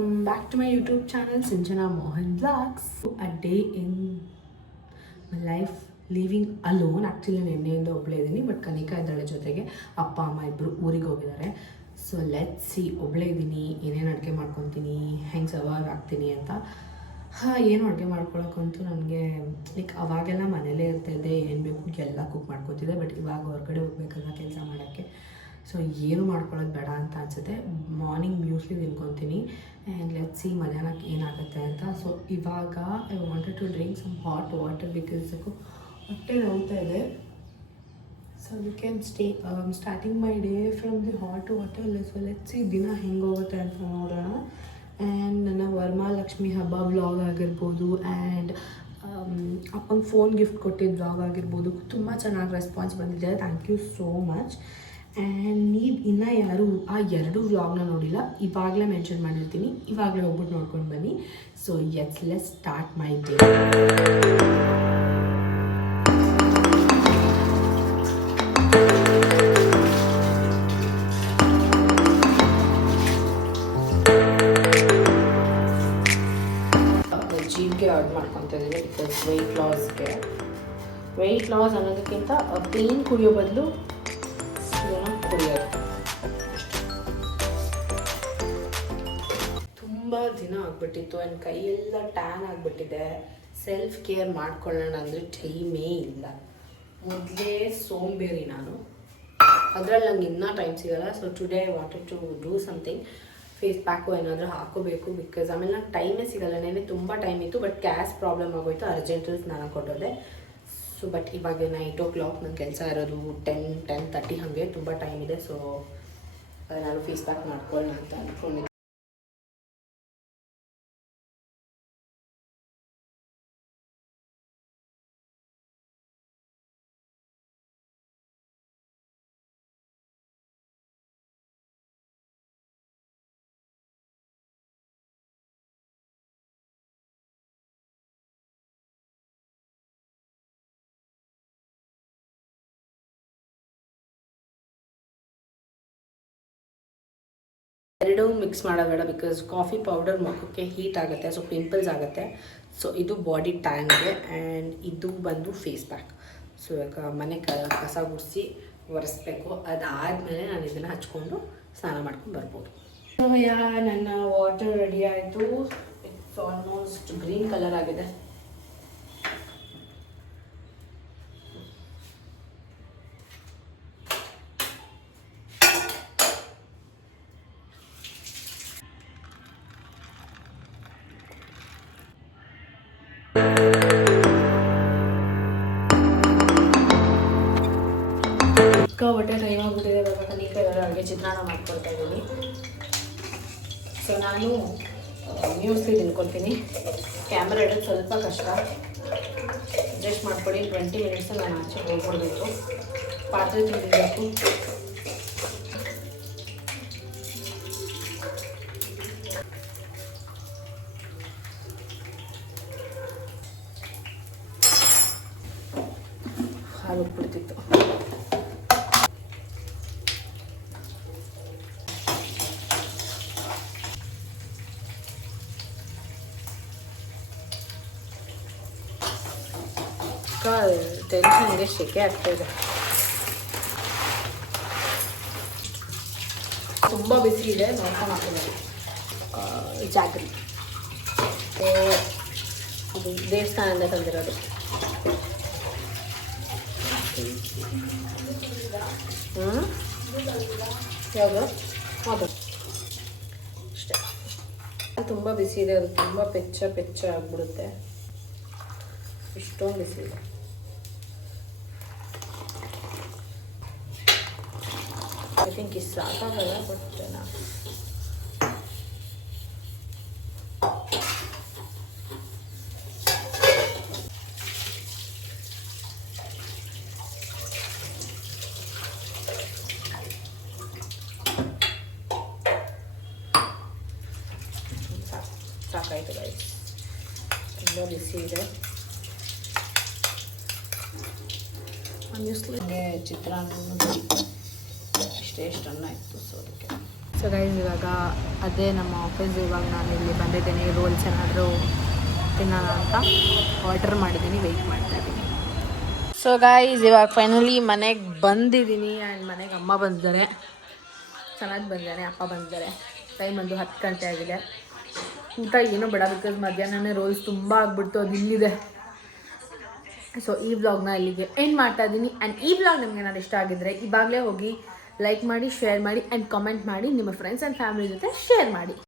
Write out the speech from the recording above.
welcome back to my YouTube channel Sinchana Mohan Vlogs. A day in my life living alone. Actually ನೆನ್ನೆಯಿಂದ ಒಬ್ಬಳೇ ಇದ್ದೀನಿ, but Kanika ಇದ್ದಾಳೆ, ಜೊತೆಗೆ ಅಪ್ಪ ಅಮ್ಮ ಇಬ್ಬರು ಊರಿಗೆ ಹೋಗಿದ್ದಾರೆ. ಸೊ ಲೆಟ್ಸ್ ಸಿ, ಒಬ್ಬಳೇ ಇದ್ದೀನಿ, ಏನೇನು ಅಡುಗೆ ಮಾಡ್ಕೊತೀನಿ, ಹೆಂಗೆ ಸರ್ವೈವ್ ಆಗ್ತೀನಿ ಅಂತ. ಏನು ಅಡುಗೆ ಮಾಡ್ಕೊಳಕ್ಕಂತೂ ನನಗೆ ಲೈಕ್ ಅವಾಗೆಲ್ಲ ಮನೇಲೇ ಇರ್ತಾಯಿದ್ದೆ, ಏನು ಬೇಕು ಎಲ್ಲ ಕುಕ್ ಮಾಡ್ಕೊತಿದ್ದೆ. ಬಟ್ ಇವಾಗ ಹೊರಗಡೆ ಹೋಗ್ಬೇಕಲ್ಲ ಕೆಲಸ ಮಾಡೋಕ್ಕೆ, ಸೊ ಏನು ಮಾಡ್ಕೊಳ್ಳೋದು ಬೇಡ ಅಂತ ಅನಿಸುತ್ತೆ. ಮಾರ್ನಿಂಗ್ ಮ್ಯೂಸ್ಲಿ ತಿನ್ಕೊತೀನಿ ಆ್ಯಂಡ್ ಲೆಟ್ಸ್ ಸಿ ಮಧ್ಯಾಹ್ನಕ್ಕೆ ಏನಾಗುತ್ತೆ ಅಂತ. ಸೊ ಇವಾಗ I wanted to drink some hot water because ಹೊಟ್ಟೆ ನೋಡ್ತಾ ಇದೆ. So you can starting my day from the hot water. Let's see ದಿನ ಹೆಂಗೆ ಹೋಗುತ್ತೆ ಅಂತ ನೋಡೋಣ. ಆ್ಯಂಡ್ ನನ್ನ ವರಮಹಾಲಕ್ಷ್ಮಿ ಹಬ್ಬ ವ್ಲಾಗ್ ಆಗಿರ್ಬೋದು ಆ್ಯಂಡ್ ಅಪ್ಪಂಗೆ ಫೋನ್ ಗಿಫ್ಟ್ ಕೊಟ್ಟಿದ್ದ ವ್ಲಾಗ್ ಆಗಿರ್ಬೋದು, ತುಂಬ ಚೆನ್ನಾಗಿ ರೆಸ್ಪಾನ್ಸ್ ಬಂದಿದೆ. Thank you so much. And ನೀವು ಇನ್ನೂ ಯಾರು ಆ 2 ವ್ಲಾಗ್ನ ನೋಡಿಲ್ಲ, ಇವಾಗಲೇ ಮೆನ್ಷನ್ ಮಾಡಿರ್ತೀನಿ, ಇವಾಗಲೇ ಹೋಗ್ಬಿಟ್ಟು ನೋಡ್ಕೊಂಡು ಬನ್ನಿ. So let's start my day. ಜೀರಿಗೆ ಆರ್ಡ್ ಮಾಡ್ಕೊತಾ ಇದ್ದೀನಿ ಬಿಕಾಸ್ ವೆಯ್ಟ್ ಲಾಸ್ ಅನ್ನೋದಕ್ಕಿಂತ ಪ್ಲೇನ್ ಕುಡಿಯೋ ಬದಲು ಕುಡಿಯೋದು. ತುಂಬ ದಿನ ಆಗ್ಬಿಟ್ಟಿತ್ತು, ನನ್ನ ಕೈಯೆಲ್ಲ ಟ್ಯಾನ್ ಆಗಿಬಿಟ್ಟಿದೆ. ಸೆಲ್ಫ್ ಕೇರ್ ಮಾಡ್ಕೊಳ್ಳೋಣ ಅಂದರೆ ಟೈಮೇ ಇಲ್ಲ. ಮೊದಲೇ ಸೋಂಬೇರಿ ನಾನು, ಅದರಲ್ಲಿ ನಂಗೆ ಇನ್ನೂ ಟೈಮ್ ಸಿಗೋಲ್ಲ. So today I wanted to do something. Face pack ಏನಾದರೂ ಹಾಕೋಬೇಕು ಬಿಕಾಸ್ ಆಮೇಲೆ ನಂಗೆ ಟೈಮೇ ಸಿಗೋಲ್ಲ. ನೆನೆ ತುಂಬ ಟೈಮ್ ಇತ್ತು, ಬಟ್ ಗ್ಯಾಸ್ ಪ್ರಾಬ್ಲಮ್ ಆಗೋಯ್ತು, ಅರ್ಜೆಂಟಲ್ಲಿ ಸ್ನಾನ ಕೊಟ್ಟೋದೆ. ಸೊ ಬಟ್ ಇವಾಗ 9 o'clock ನನ್ನ ಕೆಲಸ ಇರೋದು 10:30 ಹಾಗೆ, ತುಂಬ ಟೈಮ್ ಇದೆ. ಸೊ ನಾನು ಫೇಸ್ ಪ್ಯಾಕ್ ಮಾಡ್ಕೊಳ್ಳೋಣ ಅಂತ ಅಂದ್ಕೊಂಡಿದ್ದೆ. ಎರಡೂ ಮಿಕ್ಸ್ ಮಾಡೋಬೇಡ ಬಿಕಾಸ್ ಕಾಫಿ ಪೌಡರ್ ಮುಖಕ್ಕೆ ಹೀಟ್ ಆಗುತ್ತೆ, ಸೊ ಪಿಂಪಲ್ಸ್ ಆಗುತ್ತೆ. ಸೊ ಇದು ಬಾಡಿ ಟ್ಯಾನ್ಗೆ ಆ್ಯಂಡ್ ಇದು ಬಂದು ಫೇಸ್ ಪ್ಯಾಕ್. ಸೊ ಇವಾಗ ಮನೆ ಕಸ ಗುಡಿಸಿ ಒರೆಸ್ಬೇಕು, ಅದಾದಮೇಲೆ ನಾನು ಇದನ್ನು ಹಚ್ಕೊಂಡು ಸ್ನಾನ ಮಾಡ್ಕೊಂಡು ಬರ್ಬೋದು. ನನ್ನ ವಾಟರ್ ರೆಡಿ ಆಯಿತು. ಇಟ್ಸ್ ಆಲ್ಮೋಸ್ಟ್ ಗ್ರೀನ್ ಕಲರ್ ಆಗಿದೆ. ಹೊಟ್ಟೆ ಟೈಮ್ ಆಗಿಬಿಟ್ಟಿದೆ. ಇವಾಗ ಕನಿಕ ಅಡುಗೆ ಚಿತ್ರಾನ್ನ ಮಾಡ್ಕೊಳ್ತಾ ಇದ್ದೀನಿ. ಸೊ ನಾನು ಮ್ಯೂಸ್ಲಿ ತಿನ್ಕೊಳ್ತೀನಿ. ಕ್ಯಾಮ್ರಾ ಇಡೋದು ಸ್ವಲ್ಪ ಕಷ್ಟ, ಅಡ್ಜಸ್ಟ್ ಮಾಡ್ಕೊಳ್ಳಿ. 20 minutes ನಾನು ಆಚೆ ಹೋಗ್ಬಿಡ್ಬೇಕು, ಪಾತ್ರೆ ತಿನ್ನಬೇಕು. ಹಾಲು ಉಟ್ಬಿಡ್ತಿತ್ತು. ಟೆನ್ಷನ್ಗೆ ಶೆಕೆ ಆಗ್ತಾಯಿದೆ. ತುಂಬ ಬಿಸಿ ಇದೆ, ನೋಡ್ಕೊಂಡು ಹಾಕಿದ್ದಾರೆ ಜಾಗ್ರಿ. ಅದು ದೇವಸ್ಥಾನದಿಂದ ತಂದಿರೋದು. ಯಾವುದು? ಹೌದು, ಅಷ್ಟೇ. ತುಂಬ ಬಿಸಿ ಇದೆ, ಅದು ತುಂಬ ಪೆಚ್ಚ ಆಗಿಬಿಡುತ್ತೆ. ಇಷ್ಟೊಂದು ಬಿಸಿ ಇದೆ. ಐ ಥಿಂಕ್ ಇಷ್ಟು ಸಾಕಾಗಲ್ಲ, ಬಟ್ ಸಾಕಾಯಿತು ಗೈಸ್. ತುಂಬ ಬಿಸಿ ಇದೆ. ಆಬ್ವಿಯಸ್ಲಿ ಚಿತ್ರಾನ್ನ ಇಷ್ಟೇ ಅನ್ನ ಇತ್ತು, ಸೊ ಅದಕ್ಕೆ ಸೊ ಗೈಸ್ ಇವಾಗ ಅದೇ ನಮ್ಮ ಆಫೀಸ್. ಇವಾಗ ನಾನು ಇಲ್ಲಿ ಬಂದಿದ್ದೀನಿ ರೋಲ್ಸ್ ಏನಾದರೂ ತಿನ್ನೋಣ ಅಂತ ಆರ್ಡರ್ ಮಾಡಿದ್ದೀನಿ, ವೆಯ್ಟ್ ಮಾಡ್ತಾ ಇದ್ದೀನಿ. ಸೊ ಗೈಸ್ ಇವಾಗ ಫೈನಲಿ ಮನೆಗೆ ಬಂದಿದ್ದೀನಿ ಆ್ಯಂಡ್ ಮನೆಗೆ ಅಮ್ಮ ಬಂದಿದ್ದಾರೆ, ಚೆನ್ನಾಗಿ ಬಂದಿದ್ದಾನೆ, ಅಪ್ಪ ಬಂದಿದ್ದಾರೆ. ಟೈಮ್ ಒಂದು 10 ಗಂಟೆ ಆಗಿದೆ. ಊಟ ಏನೂ ಬೇಡ, ಬಿಕಾಸ್ ಮಧ್ಯಾಹ್ನನೇ ರೋಲ್ಸ್ ತುಂಬ ಆಗಿಬಿಡ್ತು, ಅದು ಇಲ್ಲಿದೆ. ಸೊ ಈ ವ್ಲಾಗ್ನ ಇಲ್ಲಿಗೆ ಎಂಡ್ ಮಾಡ್ತಾ ಇದ್ದೀನಿ. ಆ್ಯಂಡ್ ಈ ವ್ಲಾಗ್ ನಿಮ್ಗೆ ಏನಾದ್ರು ಇಷ್ಟ ಆಗಿದ್ದರೆ ಇವಾಗಲೇ ಹೋಗಿ ಲೈಕ್ ಮಾಡಿ, ಶೇರ್ ಮಾಡಿ ಆ್ಯಂಡ್ ಕಾಮೆಂಟ್ ಮಾಡಿ, ನಿಮ್ಮ ಫ್ರೆಂಡ್ಸ್ ಆ್ಯಂಡ್ ಫ್ಯಾಮಿಲಿ ಜೊತೆ ಶೇರ್ ಮಾಡಿ.